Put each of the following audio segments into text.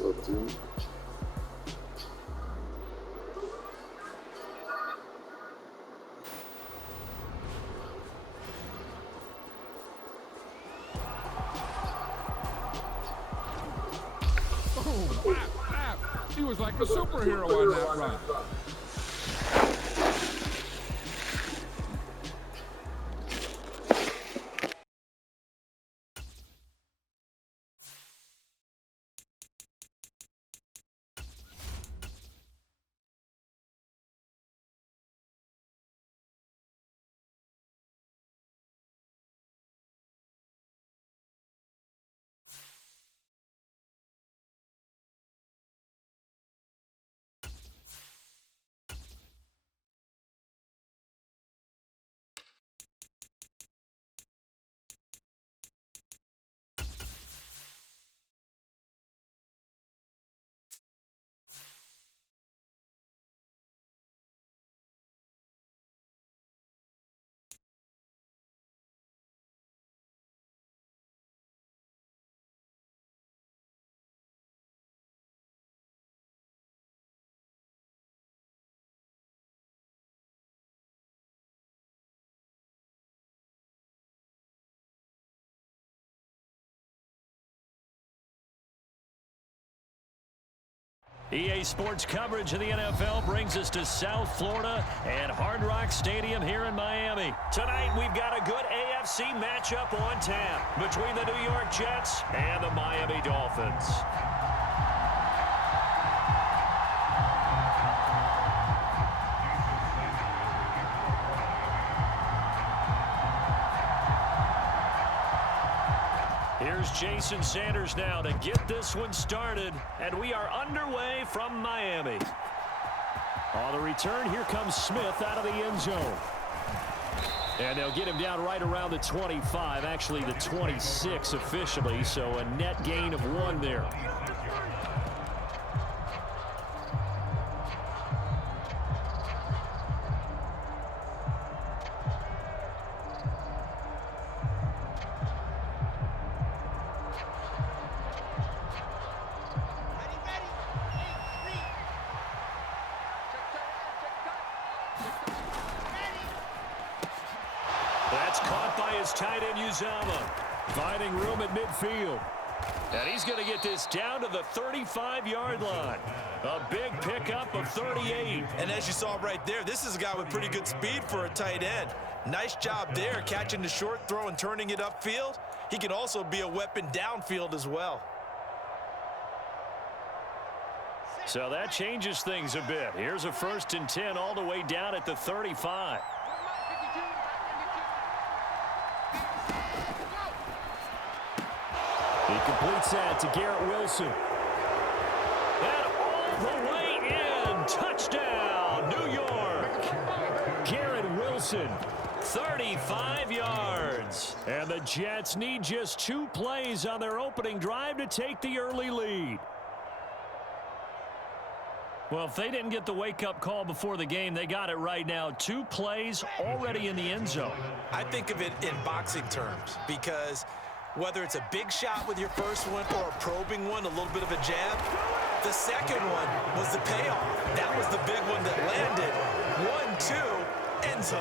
What's up, dude? Oh, wow. He was like a superhero on that run. EA Sports coverage of the NFL brings us to South Florida and Hard Rock Stadium here in Miami. Tonight, we've got a good AFC matchup on tap between the New York Jets and the Miami Dolphins. Here's Jason Sanders now to get this one started, and we are underway from Miami. On the return, here comes Smith out of the end zone. And they'll get him down right around the 25, actually the 26 officially, so a net gain of 1 there. That's caught by his tight end, Uzama. Finding room at midfield. And he's going to get this down to the 35-yard line. A big pickup of 38. And as you saw right there, this is a guy with pretty good speed for a tight end. Nice job there, catching the short throw and turning it upfield. He can also be a weapon downfield as well. So that changes things a bit. Here's a 1st and 10 all the way down at the 35. He completes that to Garrett Wilson. And all the way in. Touchdown, New York. Garrett Wilson, 35 yards. And the Jets need just 2 plays on their opening drive to take the early lead. Well, if they didn't get the wake-up call before the game, they got it right now. 2 plays already in the end zone. I think of it in boxing terms because whether it's a big shot with your first one or a probing one, a little bit of a jab, the second one was the payoff. That was the big one that landed. 1-2, end zone.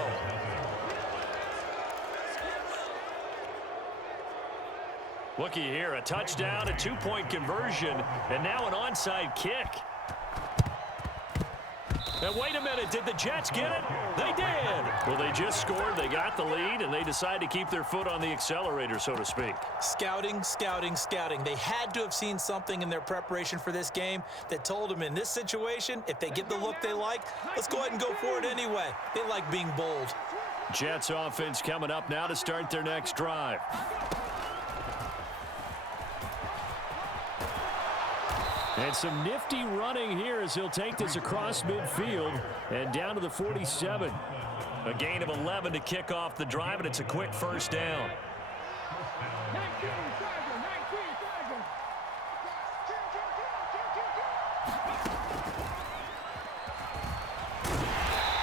Looky here, a touchdown, a 2-point conversion, and now an onside kick. And wait a minute, did the Jets get it? They did. Well, they just scored, they got the lead, and they decide to keep their foot on the accelerator, so to speak. Scouting, scouting, scouting. They had to have seen something in their preparation for this game that told them in this situation, if they get the look they like, let's go ahead and go for it anyway. They like being bold. Jets offense coming up now to start their next drive. And some nifty running here as he'll take this across midfield and down to the 47. A gain of 11 to kick off the drive, and it's a quick first down.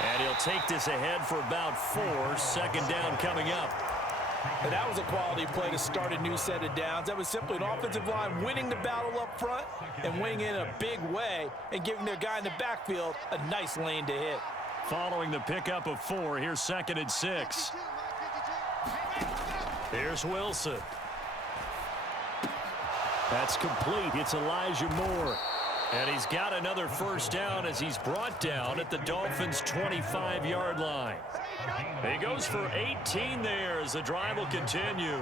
And he'll take this ahead for about 4. 2nd down coming up. And that was a quality play to start a new set of downs. That was simply an offensive line winning the battle up front and winning it in a big way and giving their guy in the backfield a nice lane to hit. Following the pickup of 4, here's 2nd and 6. Here's Wilson. That's complete. It's Elijah Moore. And he's got another first down as he's brought down at the Dolphins' 25-yard line. He goes for 18 there as the drive will continue.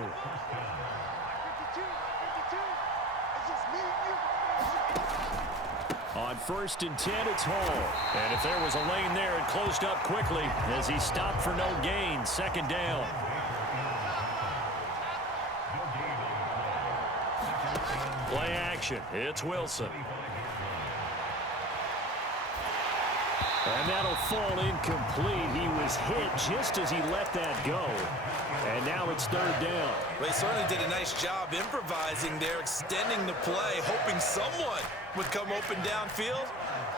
On 1st and 10, it's Hall. And if there was a lane there, it closed up quickly as he stopped for no gain. 2nd down. Play action. It's Wilson. And that'll fall incomplete. He was hit just as he let that go. And now it's 3rd down. They certainly did a nice job improvising there, extending the play, hoping someone would come open downfield,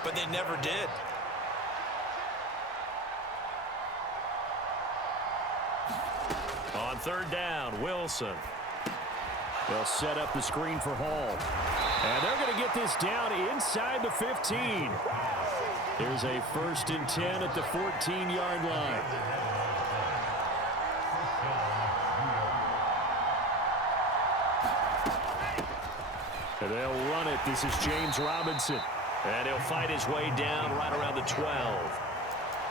but they never did. On 3rd down, Wilson. They'll set up the screen for Hall. And they're going to get this down inside the 15. Here's a 1st and 10 at the 14-yard line. And they'll run it. This is James Robinson. And he'll fight his way down right around the 12.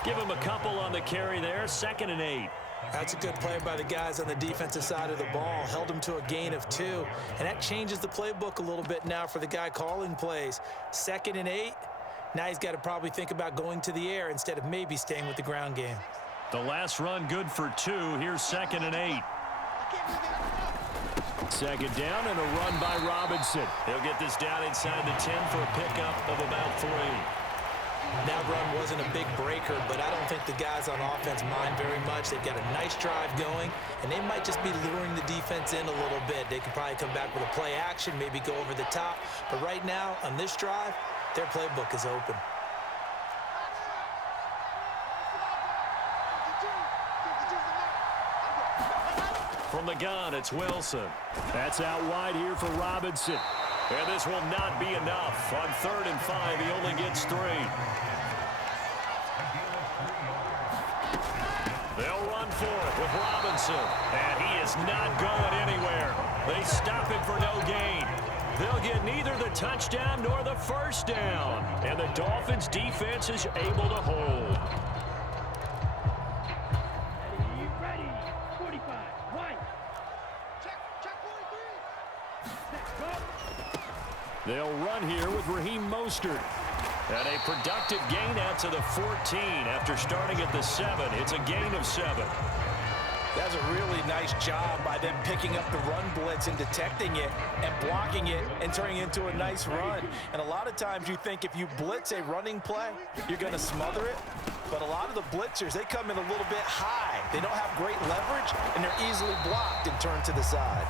Give him a couple on the carry there. 2nd and 8. That's a good play by the guys on the defensive side of the ball. Held him to a gain of 2. And that changes the playbook a little bit now for the guy calling plays. 2nd and 8. Now he's got to probably think about going to the air instead of maybe staying with the ground game. The last run good for 2. Here's 2nd and 8. 2nd down and a run by Robinson. He'll get this down inside the 10 for a pickup of about 3. That run wasn't a big breaker, but I don't think the guys on offense mind very much. They've got a nice drive going, and they might just be luring the defense in a little bit. They could probably come back with a play action, maybe go over the top. But right now, on this drive, their playbook is open. From the gun, it's Wilson. That's out wide here for Robinson. And this will not be enough. On 3rd and 5, he only gets 3. They'll run for it with Robinson. And he is not going anywhere. They stop him for no gain. They'll get neither the touchdown nor the first down. And the Dolphins' defense is able to hold. Ready. 45. Right. Check 43. They'll run here with Raheem Mostert. And a productive gain out to the 14 after starting at the 7. It's a gain of 7. That's a really nice job by them picking up the run blitz and detecting it and blocking it and turning it into a nice run. And a lot of times you think if you blitz a running play, you're going to smother it. But a lot of the blitzers, they come in a little bit high. They don't have great leverage, and they're easily blocked and turned to the side.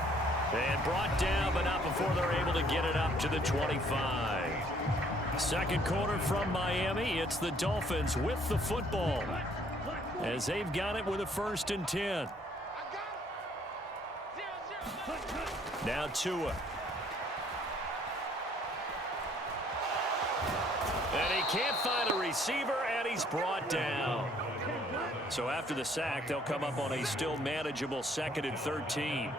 And brought down, but not before they're able to get it up to the 25. 2nd quarter from Miami. It's the Dolphins with the football, as they've got it with a 1st and 10. Now Tua. And he can't find a receiver, and he's brought down. So after the sack, they'll come up on a still manageable 2nd and 13.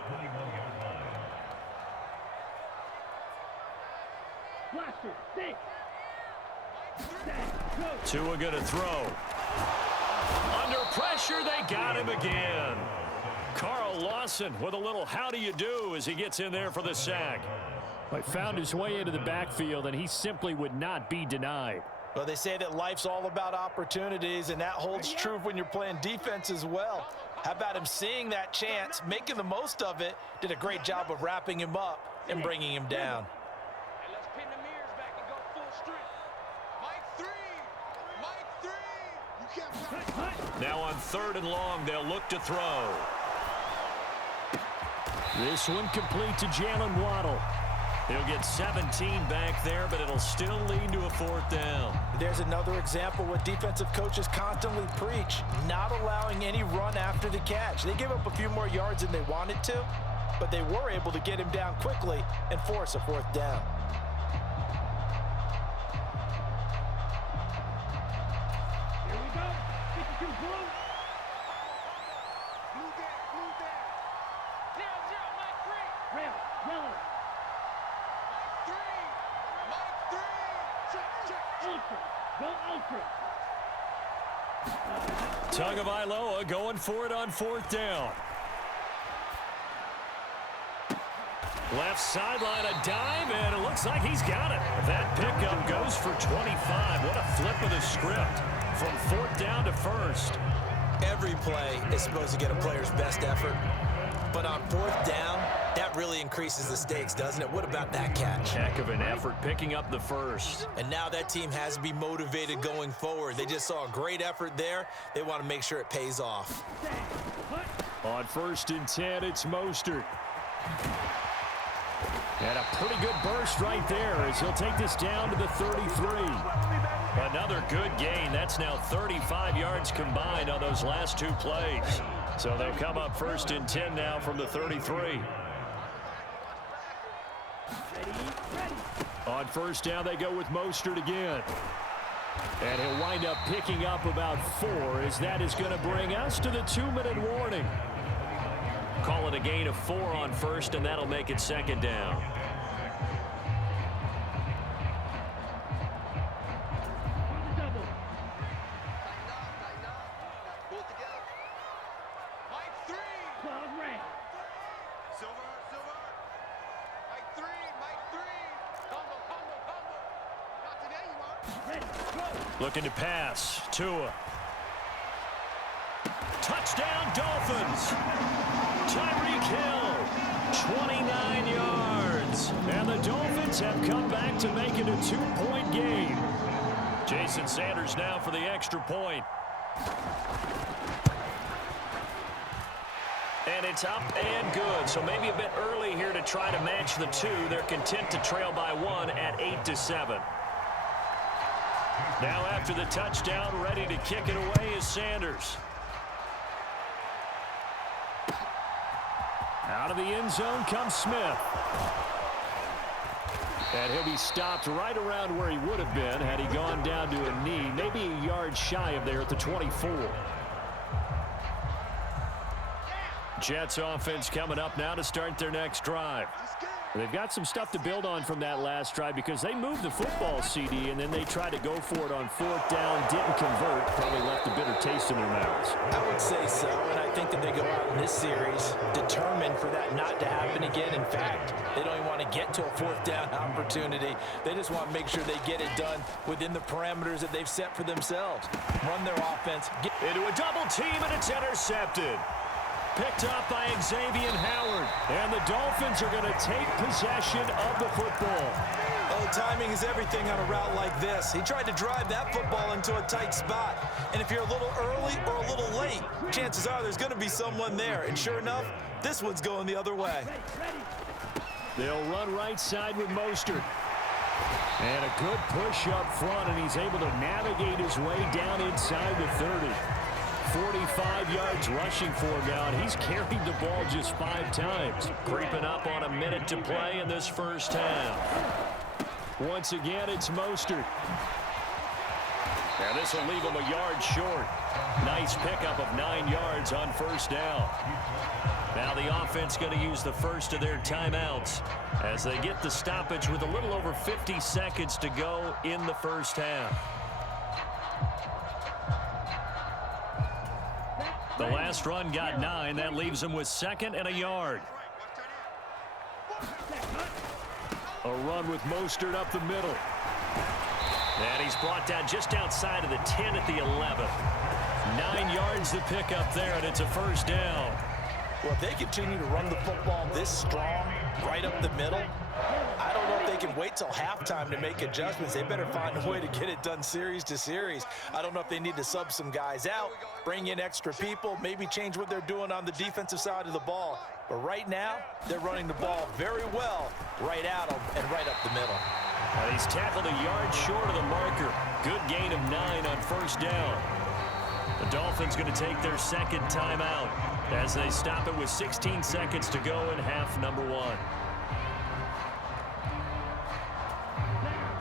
Tua going to throw. Under pressure, they got him again. Carl Lawson with a little how do you do as he gets in there for the sack. He found his way into the backfield, and he simply would not be denied. Well, they say that life's all about opportunities, and that holds true when you're playing defense as well. How about him seeing that chance, making the most of it, did a great job of wrapping him up and bringing him down. Let's pin the mirrors back and go full strength. Mike 3. Mike 3. You can't. Now on 3rd and long, they'll look to throw. This one complete to Jalen Waddle. He'll get 17 back there, but it'll still lead to a 4th down. There's another example what defensive coaches constantly preach, not allowing any run after the catch. They gave up a few more yards than they wanted to, but they were able to get him down quickly and force a 4th down. Here we go. 52 blue. Blue there, blue there. 0-0, Mike 3. Red, yellow. Mike 3. Check. Ultra. Go ultra. Tagovailoa going for it on 4th down. Left sideline, a dive, and it looks like he's got it. That pickup goes for 25. What a flip of the script from 4th down to 1st. Every play is supposed to get a player's best effort, but on 4th down, that really increases the stakes, doesn't it? What about that catch? Heck of an effort picking up the 1st. And now that team has to be motivated going forward. They just saw a great effort there. They want to make sure it pays off. On 1st and 10, it's Mostert. And a pretty good burst right there as he'll take this down to the 33. Another good gain. That's now 35 yards combined on those last 2 plays. So they'll come up 1st and 10 now from the 33. On 1st down, they go with Mostert again. And he'll wind up picking up about 4 as that is going to bring us to the 2-minute warning. Call it a gain of 4 on 1st, and that'll make it 2nd down. Looking to pass. Tua. Touchdown, Dolphins. Tyreek Hill, 29 yards. And the Dolphins have come back to make it a 2-point game. Jason Sanders now for the extra point. And it's up and good. So maybe a bit early here to try to match the 2. They're content to trail by 1 at 8-7. Now after the touchdown, ready to kick it away is Sanders. Out of the end zone comes Smith. And he'll be stopped right around where he would have been had he gone down to a knee, maybe a yard shy of there at the 24. Jets offense coming up now to start their next drive. They've got some stuff to build on from that last drive because they moved the football, CD, and then they tried to go for it on 4th down, didn't convert, probably left a bitter taste in their mouths. I would say so, and I think that they go out in this series determined for that not to happen again. In fact, they don't even want to get to a 4th down opportunity. They just want to make sure they get it done within the parameters that they've set for themselves. Run their offense. Get into a double team, and it's intercepted. Picked up by Xavier Howard. And the Dolphins are going to take possession of the football. Oh, timing is everything on a route like this. He tried to drive that football into a tight spot. And if you're a little early or a little late, chances are there's going to be someone there. And sure enough, this one's going the other way. They'll run right side with Mostert. And a good push up front, and he's able to navigate his way down inside the 30. 45 yards rushing for him now, and he's carried the ball just 5 times. Creeping up on a minute to play in this first half. Once again, it's Mostert. And this will leave him a yard short. Nice pickup of 9 yards on 1st down. Now the offense going to use the first of their timeouts as they get the stoppage with a little over 50 seconds to go in the first half. The last run got 9. That leaves him with 2nd and a yard. A run with Mostert up the middle. And he's brought down just outside of the 10 at the 11. 9 yards to pick up there, and it's a 1st down. Well, if they continue to run the football this strong, right up the middle, I don't know if they can wait till halftime to make adjustments, they better find a way to get it done series to series. I don't know if they need to sub some guys out, bring in extra people, maybe change what they're doing on the defensive side of the ball. But right now, they're running the ball very well right at them and right up the middle. And he's tackled a yard short of the marker. Good gain of 9 on first down. The Dolphins going to take their second timeout as they stop it with 16 seconds to go in half number 1.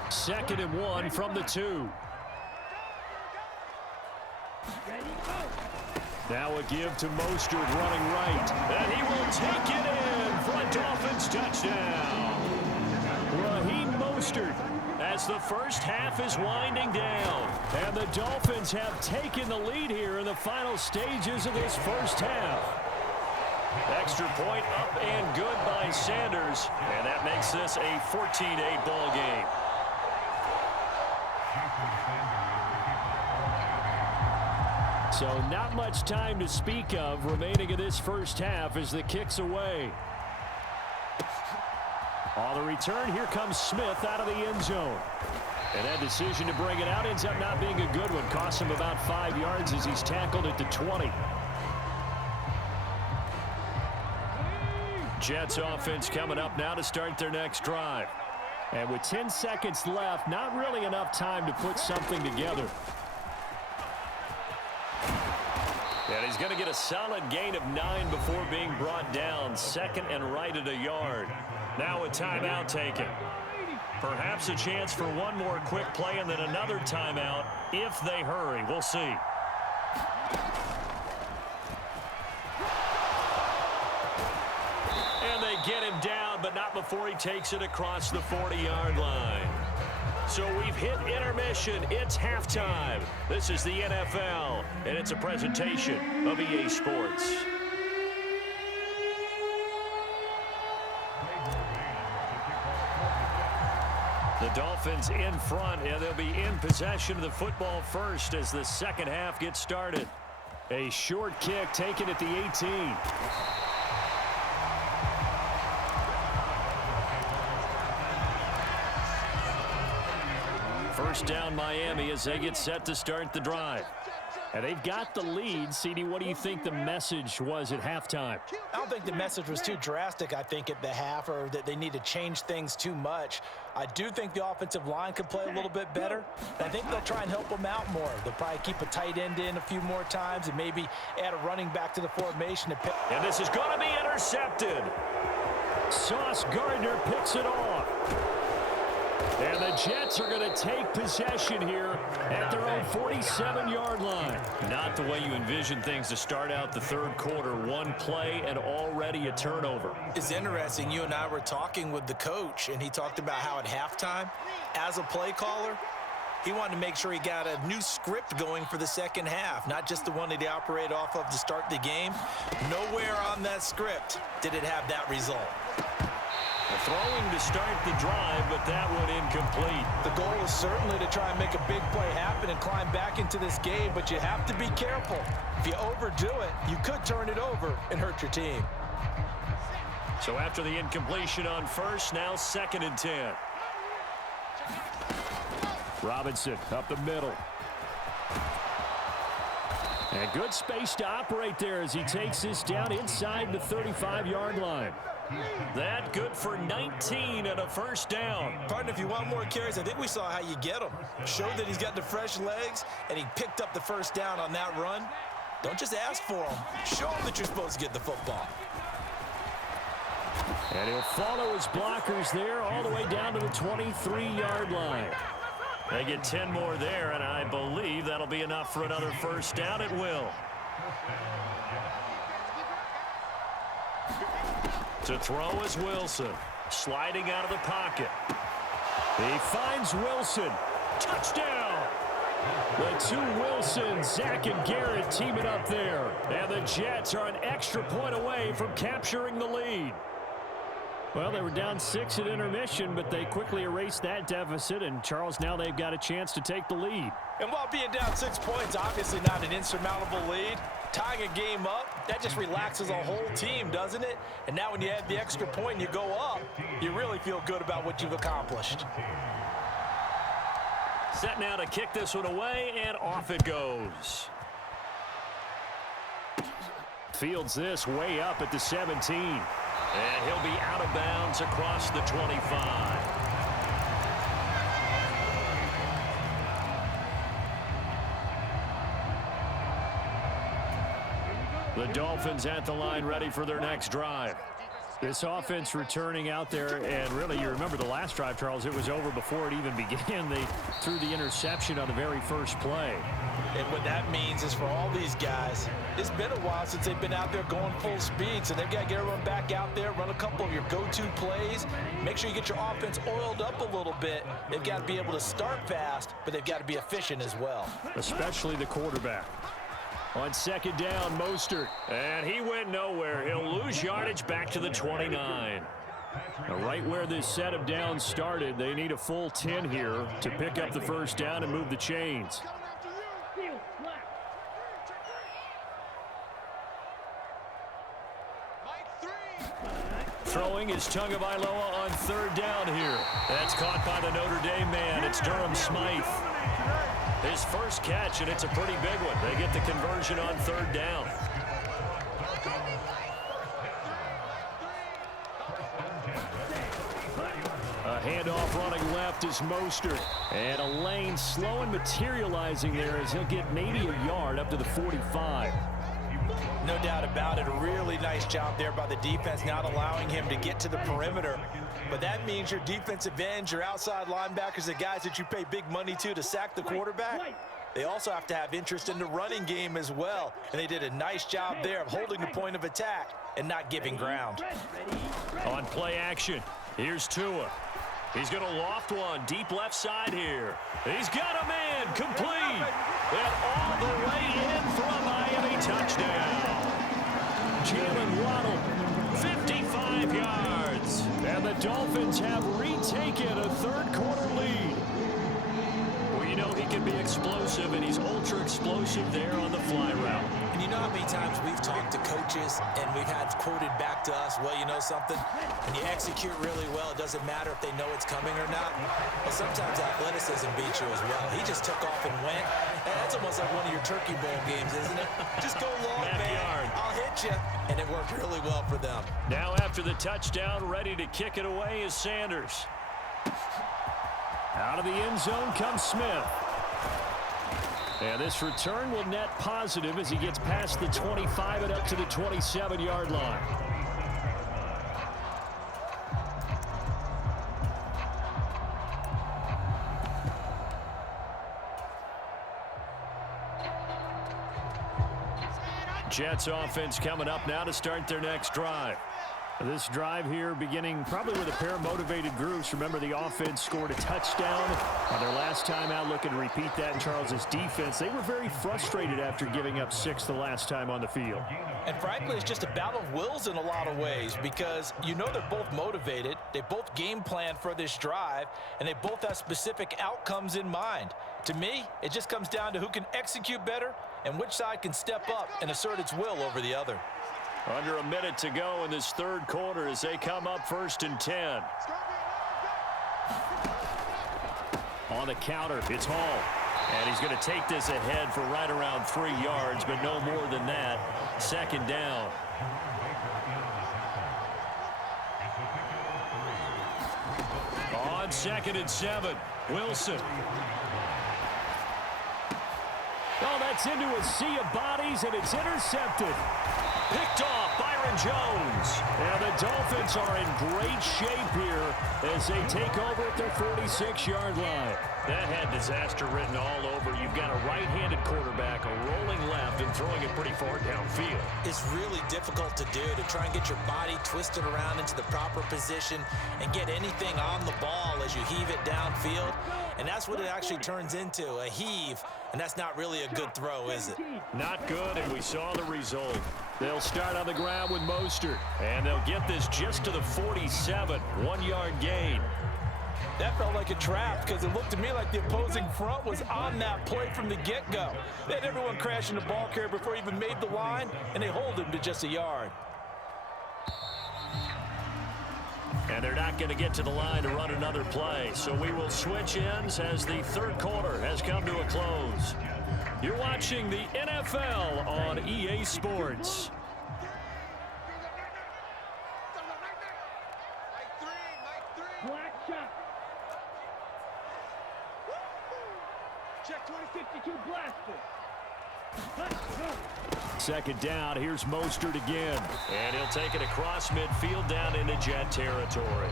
2nd and 1 from the 2. Now a give to Mostert running right. And he will take it in for a Dolphins touchdown. Raheem Mostert as the first half is winding down. And the Dolphins have taken the lead here in the final stages of this first half. Extra point up and good by Sanders. And that makes this a 14-8 ball game. So not much time to speak of remaining in this first half as the kick's away. On the return, here comes Smith out of the end zone. And that decision to bring it out ends up not being a good one. Costs him about 5 yards as he's tackled at the 20. Jets offense coming up now to start their next drive. And with 10 seconds left, not really enough time to put something together. And he's going to get a solid gain of 9 before being brought down. 2nd and right at a yard. Now a timeout taken. Perhaps a chance for one more quick play and then another timeout if they hurry. We'll see. And they get him down, but not before he takes it across the 40-yard line. So we've hit intermission. It's halftime. This is the NFL, and it's a presentation of EA Sports. The Dolphins in front, and they'll be in possession of the football first as the second half gets started. A short kick taken at the 18. First down Miami as they get set to start the drive. And they've got the lead. CD, what do you think the message was at halftime? I don't think the message was too drastic, I think, at the half, or that they need to change things too much. I do think the offensive line could play a little bit better. I think they'll try and help them out more. They'll probably keep a tight end in a few more times and maybe add a running back to the formation. And this is going to be intercepted. Sauce Gardner picks it off. And the Jets are going to take possession here at their own 47-yard line. Not the way you envision things to start out the third quarter. One play and already a turnover. It's interesting. You and I were talking with the coach, and he talked about how at halftime, as a play caller, he wanted to make sure he got a new script going for the second half, not just the one that he operated off of to start the game. Nowhere on that script did it have that result. Throwing to start the drive, but that one incomplete. The goal is certainly to try and make a big play happen and climb back into this game, but you have to be careful. If you overdo it, you could turn it over and hurt your team. So after the incompletion on first, now 2nd and 10. Robinson up the middle. And good space to operate there as he takes this down inside the 35-yard line. That good for 19 and a first down. Partner, if you want more carries, I think we saw how you get them. Showed that he's got the fresh legs, and he picked up the first down on that run. Don't just ask for them. Show him that you're supposed to get the football. And he'll follow his blockers there all the way down to the 23-yard line. They get 10 more there, and I believe that'll be enough for another first down. It will. To throw is Wilson. Sliding out of the pocket. He finds Wilson. Touchdown! The two Wilsons, Zach and Garrett, teaming up there. And the Jets are an extra point away from capturing the lead. Well, they were down 6 at intermission, but they quickly erased that deficit, and Charles, now they've got a chance to take the lead. And while being down 6 points, obviously not an insurmountable lead, tying a game up, that just relaxes a whole team, doesn't it? And now when you add the extra point and you go up, you really feel good about what you've accomplished. Set now to kick this one away, and off it goes. Fields this way up at the 17. And he'll be out of bounds across the 25. The Dolphins at the line ready for their next drive. This offense returning out there, and really, you remember the last drive, Charles, it was over before it even began. They threw the interception on the very first play. And what that means is for all these guys, it's been a while since they've been out there going full speed, so they've got to get everyone back out there, run a couple of your go-to plays, make sure you get your offense oiled up a little bit. They've got to be able to start fast, but they've got to be efficient as well. Especially the quarterback. On second down, Mostert. And he went nowhere. He'll lose yardage back to the 29. Now, right where this set of downs started, they need a full 10 here to pick up the first down and move the chains. Throwing is Tagovailoa on third down here. That's caught by the Notre Dame man. It's Durham Smythe. His first catch, and it's a pretty big one. They get the conversion on third down. A handoff running left is Mostert. And a lane slow and materializing there as he'll get maybe a yard up to the 45. No doubt about it. A really nice job there by the defense, not allowing him to get to the perimeter. But that means your defensive ends, your outside linebackers, the guys that you pay big money to sack the quarterback, they also have to have interest in the running game as well. And they did a nice job there of holding the point of attack and not giving ground. On play action, here's Tua. He's going to loft one deep left side here. He's got a man complete. And all the way in for a Miami touchdown. Jalen Waddle, 55 yards. And the Dolphins have retaken a third-quarter lead. Well, you know he can be explosive, and he's ultra-explosive there on the fly route. And you know how many times we've talked to coaches and we've had quoted back to us, well, you know something? When you execute really well, it doesn't matter if they know it's coming or not. But sometimes athleticism beats you as well. He just took off and went. That's almost like one of your Turkey Bowl games, isn't it? Just go long, man. I'll hit you. And it worked really well for them. Now after the touchdown, ready to kick it away is Sanders. Out of the end zone comes Smith. And this return will net positive as he gets past the 25 and up to the 27-yard line. Jets offense coming up now to start their next drive. This drive here beginning probably with a pair of motivated groups. Remember, the offense scored a touchdown on their last time out. Looking to repeat that in Charles's defense. They were very frustrated after giving up 6 the last time on the field. And frankly, it's just a battle of wills in a lot of ways because you know they're both motivated. They both game plan for this drive, and they both have specific outcomes in mind. To me, it just comes down to who can execute better and which side can step up and assert its will over the other. Under a minute to go in this third quarter as they come up 1st and 10. On the counter, it's Hall. And he's going to take this ahead for right around 3 yards, but no more than that. Second down. On 2nd and 7, Wilson. Oh, that's into a sea of bodies, and it's intercepted. Picked off Byron Jones. And the Dolphins are in great shape here as they take over at their 46-yard line. That had disaster written all over. You've got a right-handed quarterback, a rolling left, and throwing it pretty far downfield. It's really difficult to do, to try and get your body twisted around into the proper position and get anything on the ball as you heave it downfield. and that's what it actually turns into, a heave, and that's not really a good throw, is it? Not good, and we saw the result. They'll start on the ground with Mostert, and they'll get this just to the 47, 1-yard gain. That felt like a trap because it looked to me like the opposing front was on that play from the get-go. They had everyone crashing the ball carrier before he even made the line, and they hold him to just a yard. And they're not going to get to the line to run another play, so we will switch ends as the third quarter has come to a close. You're watching the NFL on EA Sports. Black shot. Check 2052 blaster. Second down, here's Mostert again. And he'll take it across midfield down into Jet territory.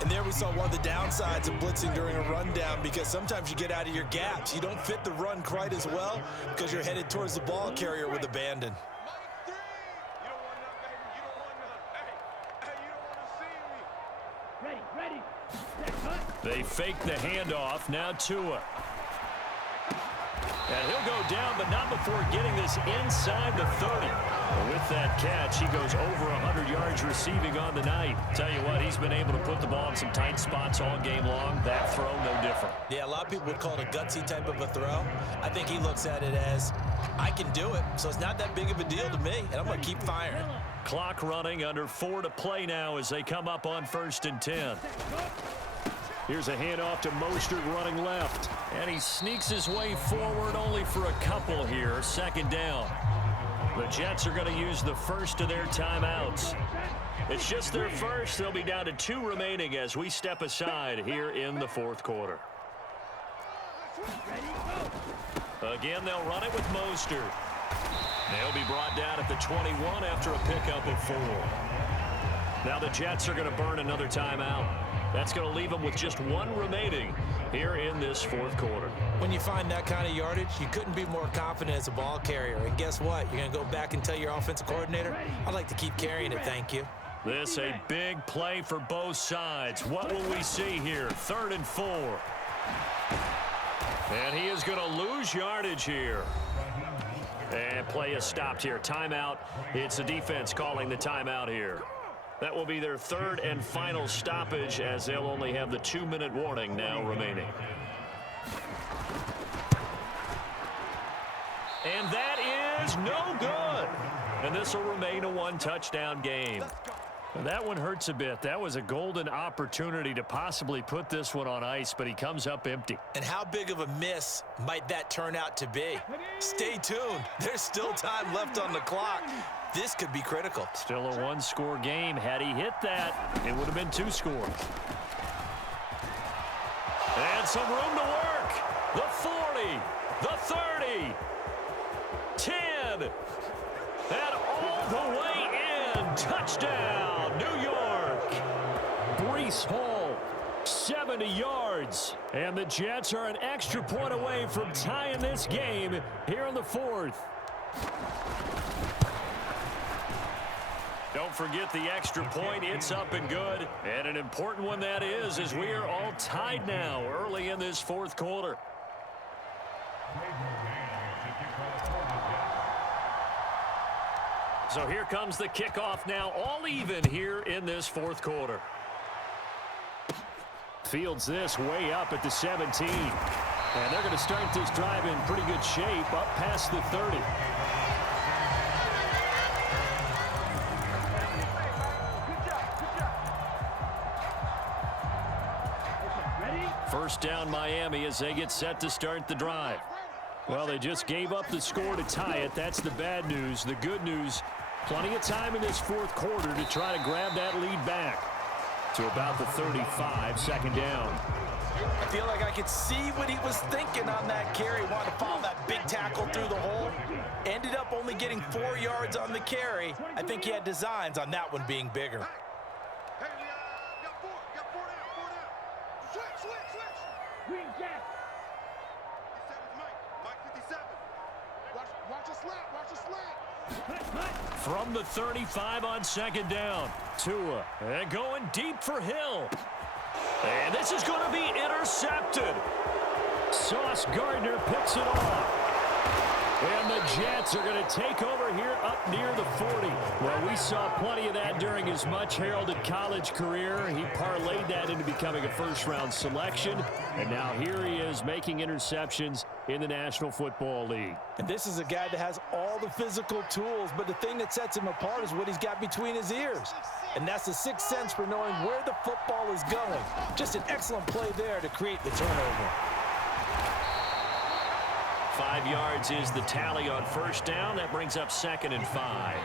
And there we saw one of the downsides of blitzing during a rundown, because sometimes you get out of your gaps. You don't fit the run quite as well because you're headed towards the ball carrier with abandon. Ready. They fake the handoff. Now Tua. And he'll go down, but not before getting this inside the 30. With that catch, he goes over 100 yards receiving on the night. Tell you what, he's been able to put the ball in some tight spots all game long. That throw, no different. Yeah, a lot of people would call it a gutsy type of a throw. I think he looks at it as, I can do it, so it's not that big of a deal to me, and I'm going to keep firing. Clock running, under 4 to play now as they come up on 1st and 10. Here's a handoff to Mostert running left. And he sneaks his way forward only for a couple here. Second down. The Jets are going to use the first of their timeouts. It's just their first. They'll be down to 2 remaining as we step aside here in the fourth quarter. Again, they'll run it with Mostert. They'll be brought down at the 21 after a pickup of 4. Now the Jets are going to burn another timeout. That's going to leave them with just 1 remaining here in this fourth quarter. When you find that kind of yardage, you couldn't be more confident as a ball carrier. And guess what? You're going to go back and tell your offensive coordinator, I'd like to keep carrying it, thank you. This a big play for both sides. What will we see here? 3rd and 4. And he is going to lose yardage here. And play is stopped here. Timeout. It's the defense calling the timeout here. That will be their 3rd and final stoppage, as they'll only have the 2-minute warning now remaining. And that is no good. And this will remain a 1-touchdown game. And that one hurts a bit. That was a golden opportunity to possibly put this one on ice, but he comes up empty. And how big of a miss might that turn out to be? Stay tuned. There's still time left on the clock. This could be critical. Still a 1-score game. Had he hit that, it would have been 2 scores. And some room to work. The 40, the 30, 10, and all the way in. Touchdown, New York. Breece Hall, 70 yards. And the Jets are an extra point away from tying this game here in the 4th. Don't forget the extra point. It's up and good. And an important one that is, as we are all tied now early in this fourth quarter. So here comes the kickoff now, all even here in this fourth quarter. Fields this way up at the 17. And they're going to start this drive in pretty good shape up past the 30. First down Miami as they get set to start the drive. Well, they just gave up the score to tie it. That's the bad news. The good news, plenty of time in this fourth quarter to try to grab that lead back to about the 35, second down. I feel like I could see what he was thinking on that carry. Wanted to follow that big tackle through the hole. Ended up only getting 4 yards on the carry. I think he had designs on that one being bigger. From the 35 on second down. Tua, and going deep for Hill. And this is going to be intercepted. Sauce Gardner picks it off. And the Jets are going to take over here up near the 40. Well, we saw plenty of that during his much-heralded college career. He parlayed that into becoming a first-round selection. And now here he is making interceptions in the National Football League. And this is a guy that has all the physical tools, but the thing that sets him apart is what he's got between his ears. And that's the sixth sense for knowing where the football is going. Just an excellent play there to create the turnover. 5 yards is the tally on first down. That brings up 2nd and 5.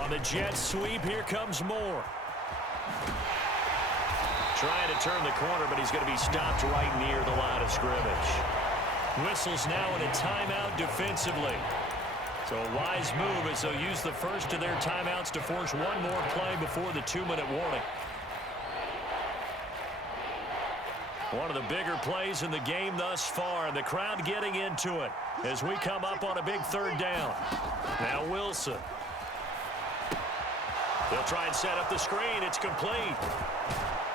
On the Jets sweep, here comes Moore. Trying to turn the corner, but he's going to be stopped right near the line of scrimmage. Whistles now in a timeout defensively. So a wise move as they'll use the first of their timeouts to force one more play before the 2-minute warning. One of the bigger plays in the game thus far, and the crowd getting into it as we come up on a big 3rd down. Now Wilson. They'll try and set up the screen. It's complete.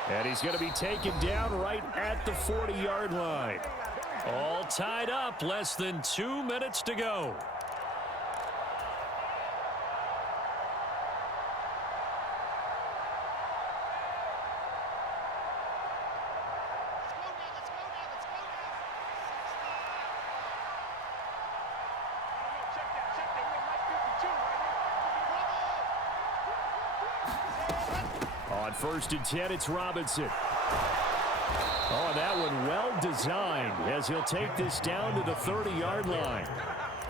And he's going to be taken down right at the 40-yard line. All tied up, less than 2 minutes to go. On 1st and 10, it's Robinson. Oh, and that one well designed as he'll take this down to the 30-yard line.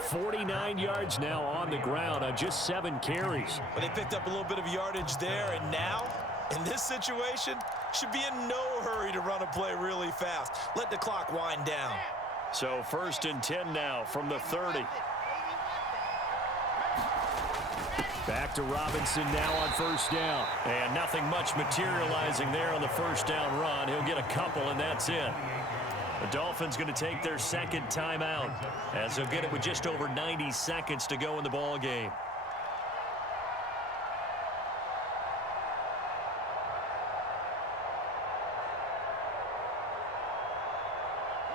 49 yards now on the ground on just 7 carries. But they picked up a little bit of yardage there, and now, in this situation, should be in no hurry to run a play really fast. Let the clock wind down. So 1st and 10 now from the 30. Back to Robinson now on 1st down. And nothing much materializing there on the 1st down run. He'll get a couple, and that's it. The Dolphins going to take their 2nd timeout as they'll get it with just over 90 seconds to go in the ball game.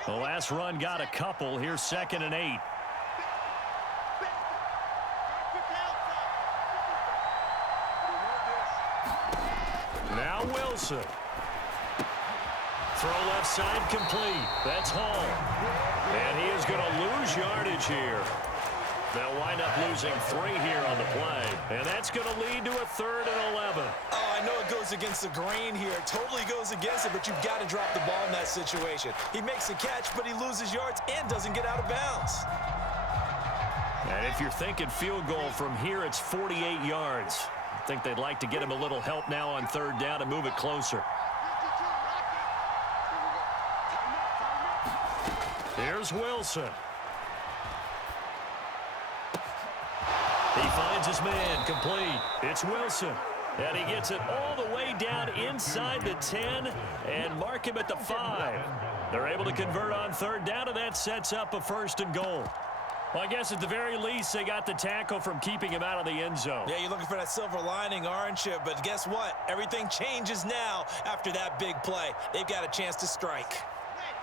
The last run got a couple. Here's 2nd and 8. Now Wilson. Throw left side complete. That's Hall. And he is going to lose yardage here. They'll wind up losing 3 here on the play. And that's going to lead to a 3rd and 11. Oh, I know it goes against the grain here. It totally goes against it, but you've got to drop the ball in that situation. He makes a catch, but he loses yards and doesn't get out of bounds. And if you're thinking field goal from here, it's 48 yards. I think they'd like to get him a little help now on 3rd down and move it closer. Here's Wilson. He finds his man complete. It's Wilson. And he gets it all the way down inside the 10 and mark him at the 5. They're able to convert on 3rd down, and that sets up a 1st and goal. Well, I guess at the very least, they got the tackle from keeping him out of the end zone. Yeah, you're looking for that silver lining, aren't you? But guess what? Everything changes now after that big play. They've got a chance to strike.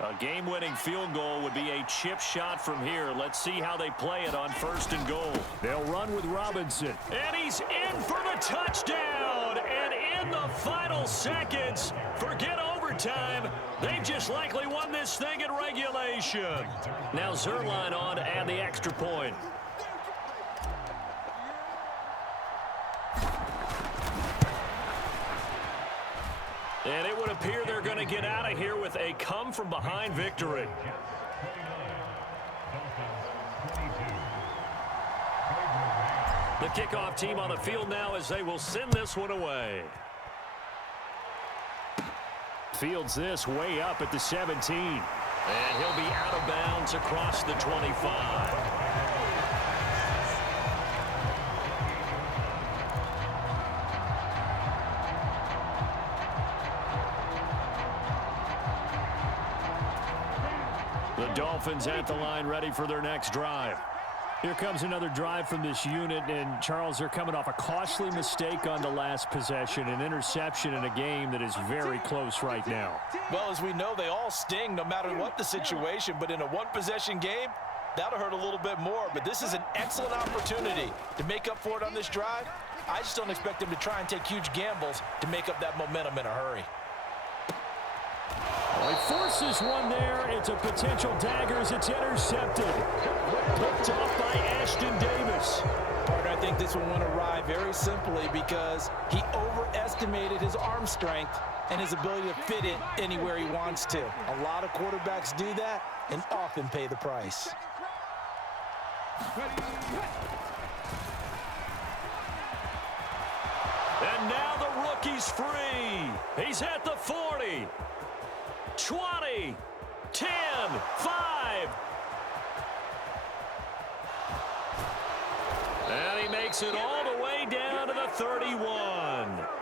A game-winning field goal would be a chip shot from here. Let's see how they play it on 1st and goal. They'll run with Robinson. And he's in for the touchdown. And in the final seconds, forget overtime. They've just likely won this thing in regulation. Now Zerline on and the extra point. And it would appear they're going to get out of here with a come-from-behind victory. The kickoff team on the field now as they will send this one away. Fields this way up at the 17. And he'll be out of bounds across the 25. The Dolphins at the line ready for their next drive. Here comes another drive from this unit, and Charles, they're coming off a costly mistake on the last possession, an interception in a game that is very close right now. Well, as we know, they all sting no matter what the situation, but in a one-possession game, that'll hurt a little bit more. But this is an excellent opportunity to make up for it on this drive. I just don't expect them to try and take huge gambles to make up that momentum in a hurry. Well, he forces one there. It's a potential dagger as it's intercepted. Picked off by Ashton Davis. Partner, I think this one went awry very simply because he overestimated his arm strength and his ability to fit it anywhere he wants to. A lot of quarterbacks do that and often pay the price. And now the rookie's free. He's at the 40. 20, 10, 5. And he makes it all the way down to the 31.